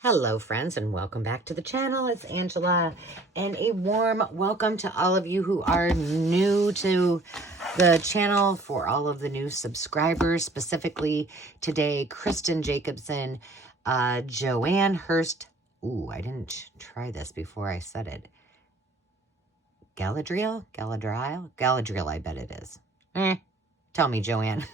Hello friends, and welcome back to the channel. It's Angela, and a warm welcome to all of you who are new to the channel. For all of the new subscribers, specifically today, Kristen Jacobson, Joanne Hurst. Ooh, I didn't try this before I said it. Galadriel, I bet it is. Tell me, Joanne.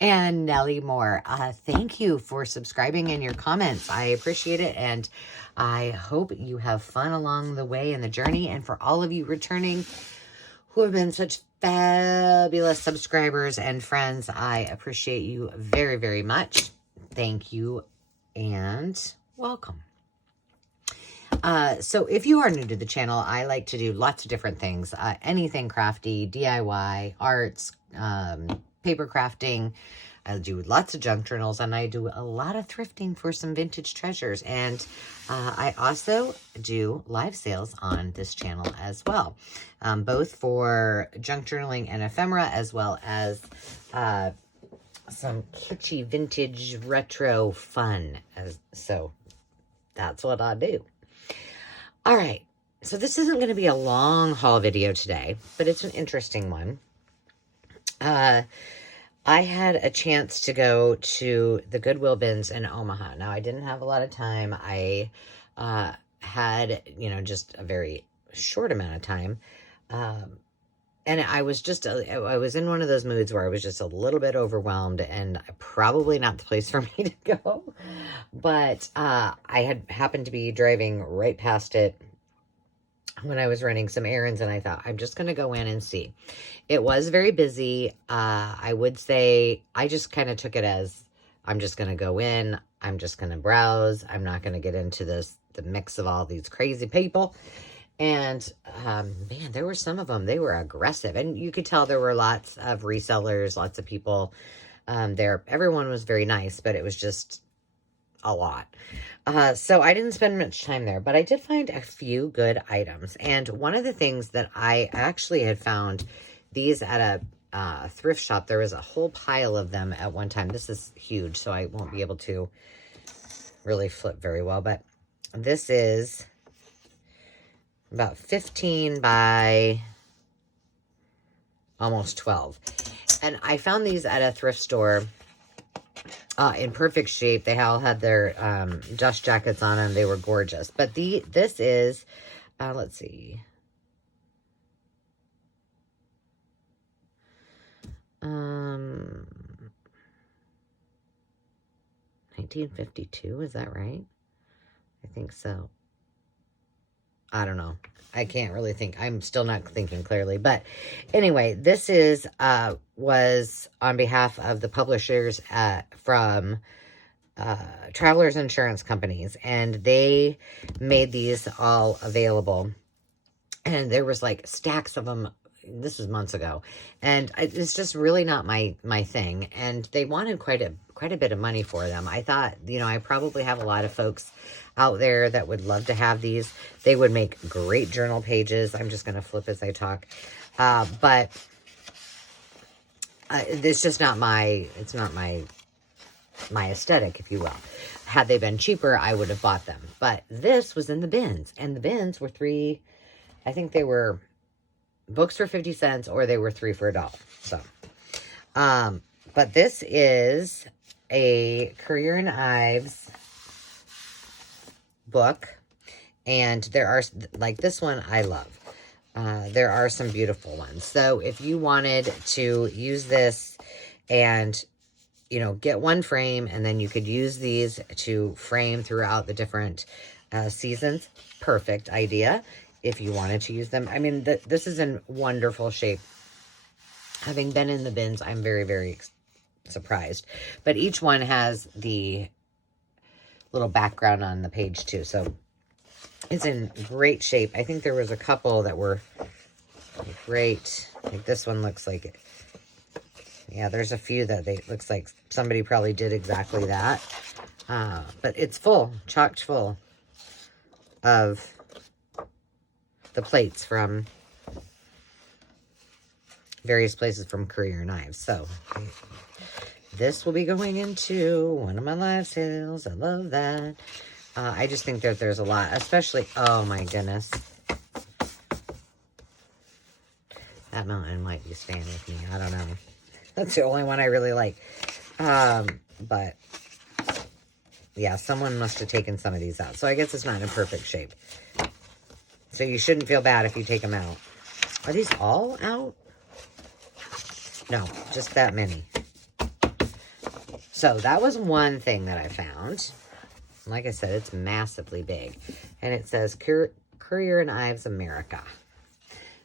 And Nellie Moore. Thank you for subscribing and your comments. I appreciate it, and I hope you have fun along the way in the journey. And for all of you returning who have been such fabulous subscribers and friends, I appreciate you very, very much. Thank you and welcome. So if you are new to the channel, I like to do lots of different things. Anything crafty, DIY, arts, paper crafting. I do lots of junk journals, and I do a lot of thrifting for some vintage treasures. And I also do live sales on this channel as well, both for junk journaling and ephemera, as well as some kitschy vintage retro fun. So that's what I do. All right, so this isn't going to be a long haul video today, but it's an interesting one. I had a chance to go to the Goodwill bins in Omaha. Now, I didn't have a lot of time. I had, just a very short amount of time. And I was in one of those moods where I was just a little bit overwhelmed, and probably not the place for me to go. But I had happened to be driving right past it when I was running some errands, and I thought, I'm just going to go in and see. It was very busy. I would say I just kind of took it as, I'm just going to go in. I'm just going to browse. I'm not going to get into the mix of all these crazy people. And, man, there were some of them, they were aggressive. And you could tell there were lots of resellers, lots of people there. Everyone was very nice, but it was just a lot. So I didn't spend much time there, but I did find a few good items. And one of the things that I actually had found these at a thrift shop, there was a whole pile of them at one time. This is huge, so I won't be able to really flip very well, but this is about 15 by almost 12. And I found these at a thrift store in perfect shape. They all had their dust jackets on them. They were gorgeous. But this is, let's see. 1952, is that right? I think so. I don't know. I can't really think. I'm still not thinking clearly. But anyway, this was on behalf of the publishers from Travelers Insurance Companies. And they made these all available. And there was like stacks of them. This was months ago. And it's just really not my thing. And they wanted quite a bit of money for them. I thought, I probably have a lot of folks out there that would love to have these. They would make great journal pages. I'm just going to flip as I talk. But it's just not it's not my aesthetic, if you will. Had they been cheaper, I would have bought them. But this was in the bins, and the bins were I think they were books for 50 cents, or they were 3 for $1. So, but this is a Career and Ives book, and there are, like this one I love. There are some beautiful ones. So if you wanted to use this and, get one frame, and then you could use these to frame throughout the different seasons, perfect idea. If you wanted to use them. I mean, this is in wonderful shape. Having been in the bins, I'm very, very surprised. But each one has the little background on the page too. So it's in great shape. I think there was a couple that were great. Like this one looks like it. Yeah, there's a few that looks like somebody probably did exactly that. But it's full, chocked full of the plates from various places from Career and Ives. So this will be going into one of my live sales. I love that. I just think that there's a lot, especially, oh my goodness. That mountain might be staying with me. I don't know. That's the only one I really like. But yeah, someone must have taken some of these out. So I guess it's not in perfect shape. So you shouldn't feel bad if you take them out. Are these all out? No, just that many. So that was one thing that I found. Like I said, it's massively big. And it says Currier and Ives America.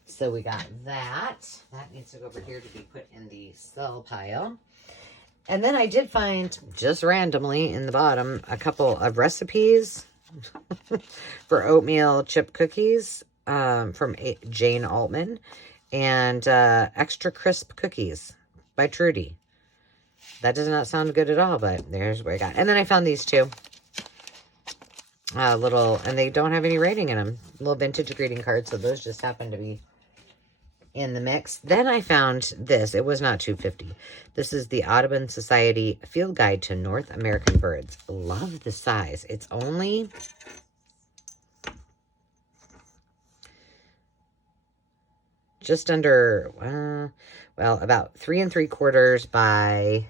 So we got that. That needs to go over here to be put in the sell pile. And then I did find, just randomly in the bottom, a couple of recipes for oatmeal chip cookies from Jane Altman. And extra crisp cookies by Trudy. That does not sound good at all, but there's what I got. And then I found these two. And they don't have any rating in them. Little vintage greeting cards, so those just happen to be in the mix. Then I found this. It was not $2.50. This is the Audubon Society Field Guide to North American Birds. Love the size. It's only just under, well, about 3 3/4 by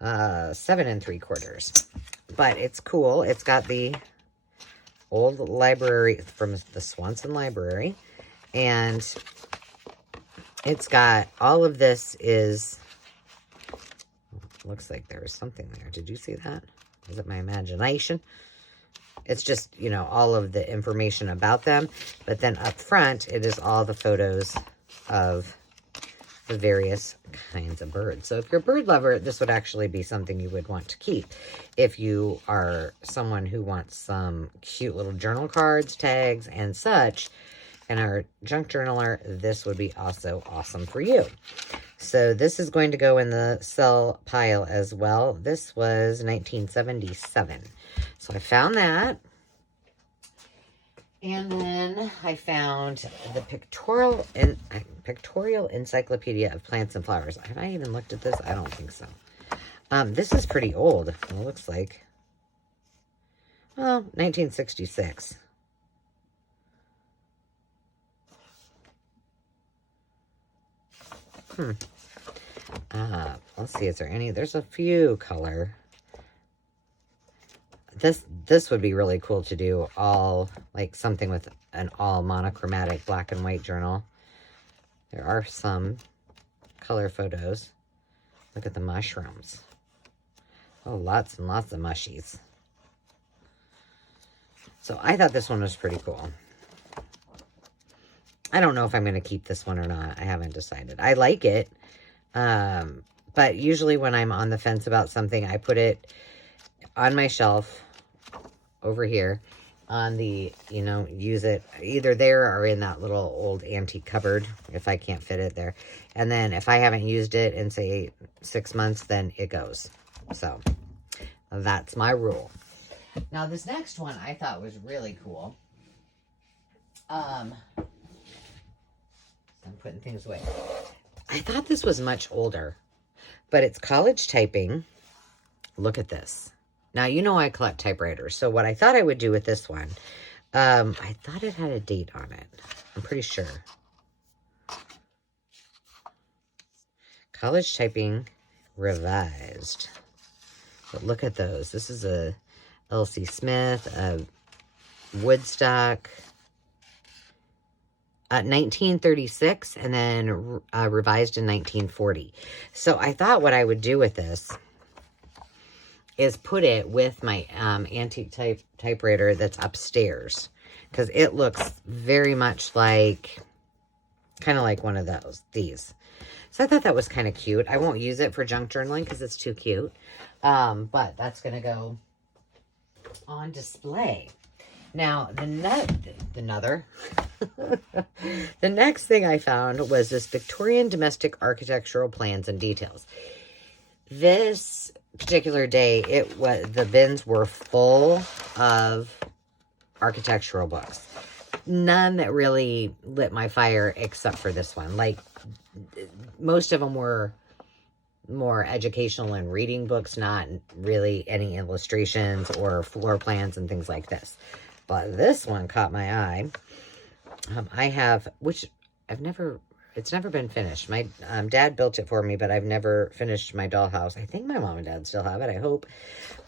7 3/4. But it's cool. It's got the old library from the Swanson Library. And it's got all of this is, looks like there was something there. Did you see that? Is it my imagination? It's just, you know, all of the information about them. But then up front, it is all the photos of the various kinds of birds. So if you're a bird lover, this would actually be something you would want to keep. If you are someone who wants some cute little journal cards, tags, and such, and are a junk journaler, this would be also awesome for you. So this is going to go in the sell pile as well. This was 1977. So I found that. And then I found the pictorial Encyclopedia of Plants and Flowers. Have I even looked at this? I don't think so. This is pretty old, it looks like. Well, 1966. Let's see, is there any? There's a few color. This would be really cool to do all, like something with an all monochromatic black and white journal. There are some color photos. Look at the mushrooms. Oh, lots and lots of mushies. So I thought this one was pretty cool. I don't know if I'm going to keep this one or not. I haven't decided. I like it. But usually when I'm on the fence about something, I put it on my shelf over here on the, you know, use it either there or in that little old antique cupboard if I can't fit it there. And then if I haven't used it in, say, 6 months, then it goes. So that's my rule. Now, this next one I thought was really cool. I'm putting things away. I thought this was much older, but it's college typing. Look at this. Now, you know I collect typewriters, so what I thought I would do with this one, I thought it had a date on it. I'm pretty sure. College typing revised. But look at those. This is a L.C. Smith, a Woodstock, 1936, and then revised in 1940. So I thought what I would do with this is put it with my antique typewriter that's upstairs, because it looks very much like, kind of like one of these. So I thought that was kind of cute. I won't use it for junk journaling because it's too cute, but that's going to go on display. Now, the next thing I found was this Victorian Domestic Architectural Plans and Details. This particular day, the bins were full of architectural books. None that really lit my fire except for this one. Like, most of them were more educational and reading books, not really any illustrations or floor plans and things like this. But this one caught my eye. I have, which it's never been finished. My dad built it for me, but I've never finished my dollhouse. I think my mom and dad still have it, I hope.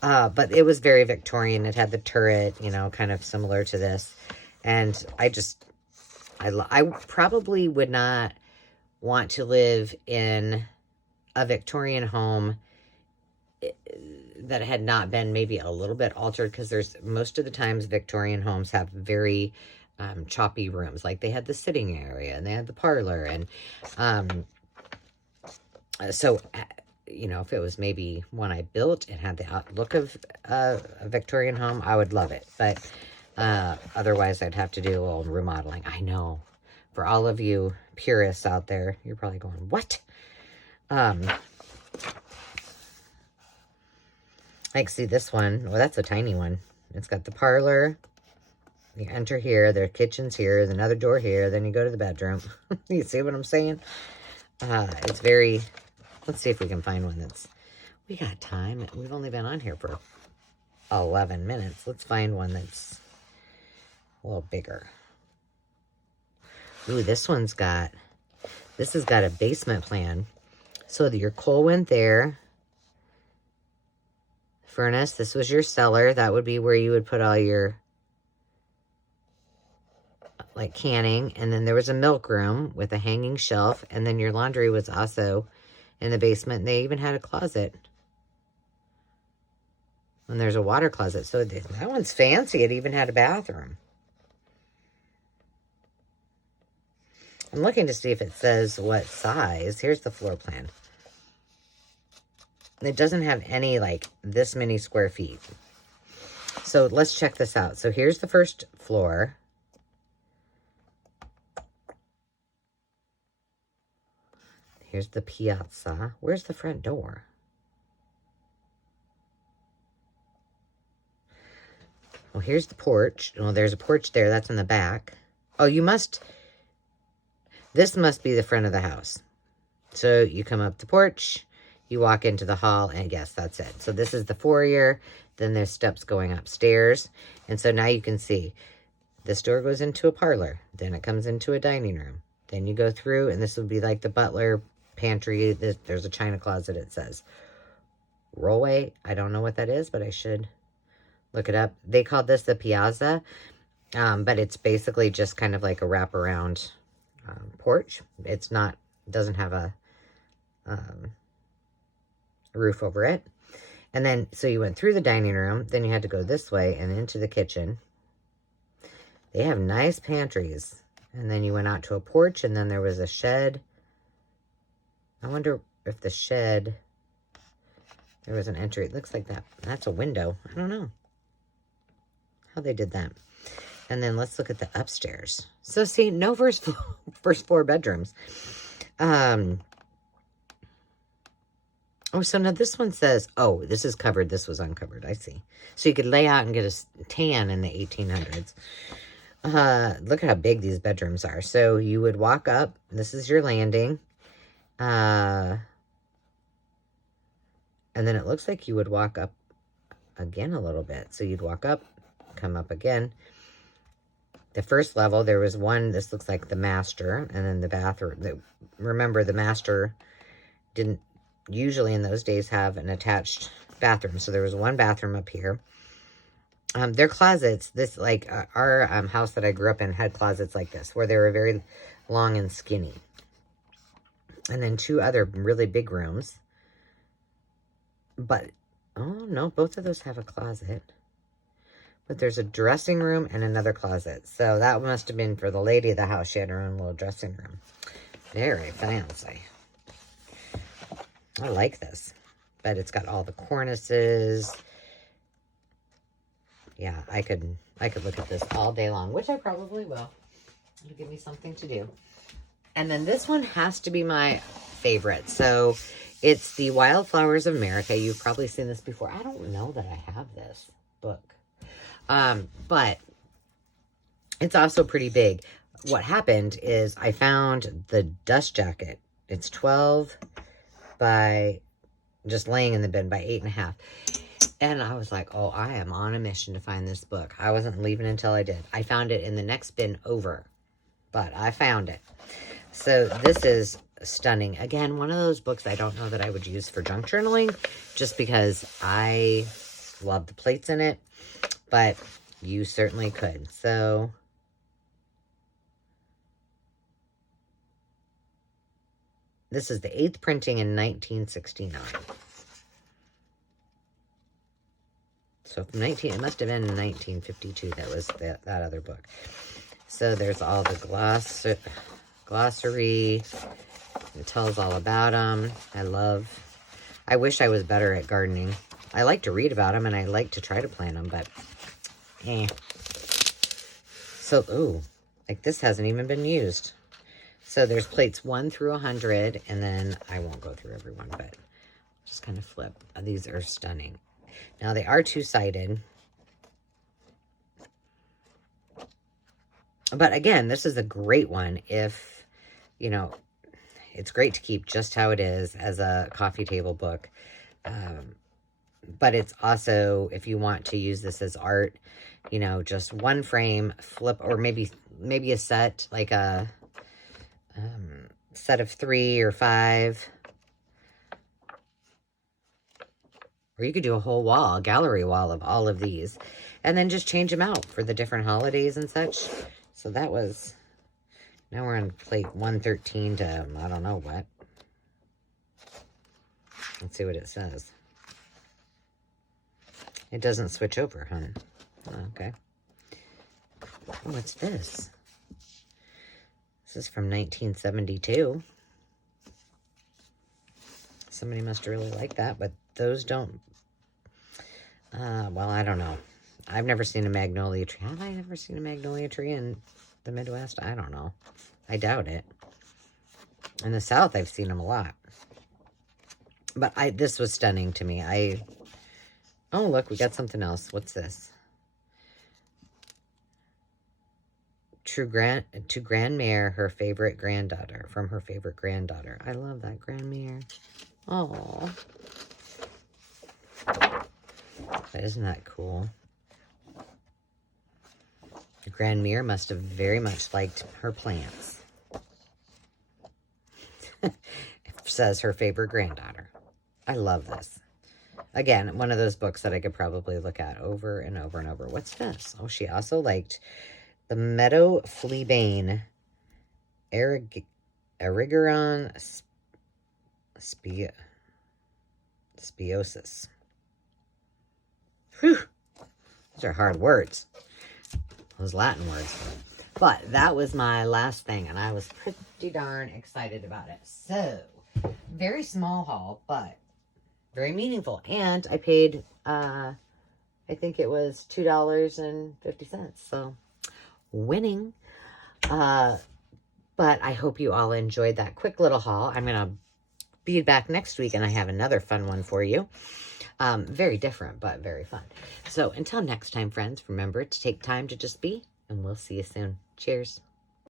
But it was very Victorian. It had the turret, you know, kind of similar to this. And I probably would not want to live in a Victorian home that had not been maybe a little bit altered, because there's most of the times Victorian homes have very choppy rooms. Like they had the sitting area and they had the parlor, and so you know, if it was maybe one I built, it had the look of a Victorian home, I would love it. But otherwise I'd have to do a little remodeling. I know, for all of you purists out there, you're probably going, what? Like, see this one. Well, that's a tiny one. It's got the parlor. You enter here. Their kitchen's here. There's another door here. Then you go to the bedroom. You see what I'm saying? It's very... Let's see if we can find one that's... We got time. We've only been on here for 11 minutes. Let's find one that's a little bigger. Ooh, this one's got... This has got a basement plan. So your coal went there. Furnace. This was your cellar. That would be where you would put all your like canning. And then there was a milk room with a hanging shelf. And then your laundry was also in the basement. And they even had a closet. And there's a water closet. So that one's fancy. It even had a bathroom. I'm looking to see if it says what size. Here's the floor plan. It doesn't have any, like, this many square feet. So let's check this out. So here's the first floor. Here's the piazza. Where's the front door? Well, here's the porch. Well, there's a porch there. That's in the back. Oh, this must be the front of the house. So you come up the porch, you walk into the hall, and yes, that's it. So this is the foyer. Then there's steps going upstairs. And so now you can see this door goes into a parlor. Then it comes into a dining room. Then you go through, and this would be like the butler pantry. There's a china closet, it says. Rollway. I don't know what that is, but I should look it up. They called this the piazza, but it's basically just kind of like a wraparound porch. It's not, doesn't have a roof over it. And then, so you went through the dining room, then you had to go this way and into the kitchen. They have nice pantries. And then you went out to a porch, and then there was a shed. I wonder if the shed, there was an entry. It looks like that. That's a window. I don't know how they did that. And then let's look at the upstairs. So see, no first floor bedrooms. Oh, so now this one says, oh, this is covered. This was uncovered. I see. So you could lay out and get a tan in the 1800s. Look at how big these bedrooms are. So you would walk up. This is your landing. And then it looks like you would walk up again a little bit. So you'd walk up, come up again. The first level, there was one, this looks like the master, and then the bathroom. Remember, the master didn't usually in those days have an attached bathroom. So there was one bathroom up here. Their closets, this, like, our house that I grew up in had closets like this, where they were very long and skinny. And then two other really big rooms. But, oh, no, both of those have a closet. But there's a dressing room and another closet. So that must have been for the lady of the house. She had her own little dressing room. Very fancy. I like this. But it's got all the cornices. Yeah, I could look at this all day long, which I probably will. It'll give me something to do. And then this one has to be my favorite. So it's the Wildflowers of America. You've probably seen this before. I don't know that I have this book. But it's also pretty big. What happened is I found the dust jacket. It's 12 by just laying in the bin by 8.5. And I was like, oh, I am on a mission to find this book. I wasn't leaving until I did. I found it in the next bin over, but I found it. So this is stunning. Again, one of those books I don't know that I would use for junk journaling, just because I love the plates in it, but you certainly could. So this is the 8th printing in 1969. So from it must have been 1952. That was that other book. So there's all the glossary. It tells all about them. I wish I was better at gardening. I like to read about them, and I like to try to plant them, but So, ooh, like this hasn't even been used. So there's plates 1 through 100, and then I won't go through every one, but just kind of flip. These are stunning. Now, they are two-sided. But again, this is a great one if, you know, it's great to keep just how it is as a coffee table book. But it's also, if you want to use this as art, you know, just one frame, flip, or maybe a set, like a set of 3 or 5. Or you could do a whole wall, a gallery wall of all of these. And then just change them out for the different holidays and such. So that was, now we're on plate 113 to, I don't know what. Let's see what it says. It doesn't switch over, huh? Okay. What's this? This is from 1972. Somebody must really like that, but those don't, well, I don't know. I've never seen a magnolia tree. Have I ever seen a magnolia tree in the Midwest? I don't know. I doubt it. In the South, I've seen them a lot. But this was stunning to me. Oh, look, we got something else. What's this? To Grandmere, her favorite granddaughter, from her favorite granddaughter. I love that, Grandmere. Oh, isn't that cool? Grandmere must have very much liked her plants. It says her favorite granddaughter. I love this. Again, one of those books that I could probably look at over and over and over. What's this? Oh, she also liked the Meadow Fleabane Erigeron Spiosus. Whew. Those are hard words. Those Latin words. But that was my last thing, and I was pretty darn excited about it. So, very small haul, but very meaningful. And I paid, I think it was $2.50. So, winning. But I hope you all enjoyed that quick little haul. I'm going to be back next week, and I have another fun one for you. Very different, but very fun. So until next time, friends, remember to take time to just be, and we'll see you soon. Cheers.